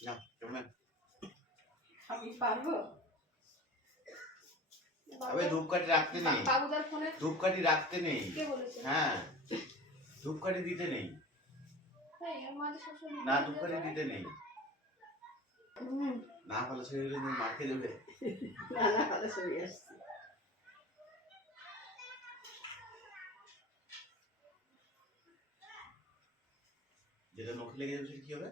না কেমন আমি পারবো? আবে ধূপকাঠি রাখতে নেই, বাবুদার ফোনে ধূপকাঠি রাখতে নেই। কে বলেছে? হ্যাঁ ধূপকাঠি দিতে নেই। তাই আমার শ্বশুর না ধূপকাঠি দিতে নেই। হুম না ভালো শরীরে মার খেয়ে দেবে। না না ভালো ছবি আসছে। যেটা নখ লেগে যাবে সেটা কি হবে?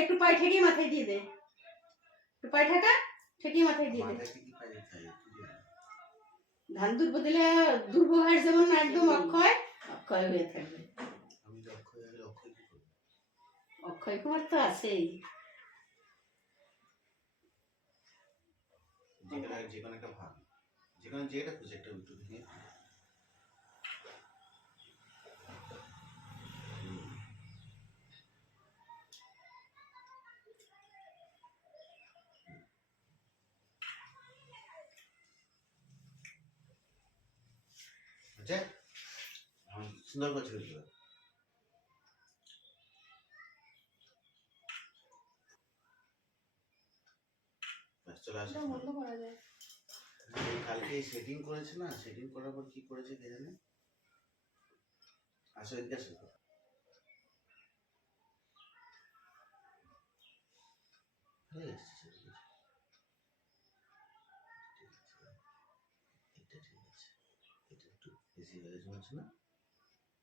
একটু পায়ে ঠেকিয়ে মাথায় দিয়ে দে, একটু পায়ে ঠেকা, ঠেকিয়ে মাথায় দিয়ে দে। ধান দুর্ব দিলে দুর্বঘাস যেমন একদম অক্ষয় অক্ষয় হয়ে থাকবে। অক্ষয় কুমার তো আছেই। যেখানে একটা ভাগ, যেখানে যেটা খুঁজে একটা উত্তর দিয়ে সুন্দর করে ছেড়ে দিল। চলে আসে কালকে সেটিং করেছে না, সেটিং করার পর কি করেছে কে জানে। আসো এদিকে আসো। এটা ঠিক আছে, এটা একটু বেশি হয়ে যাচ্ছে না।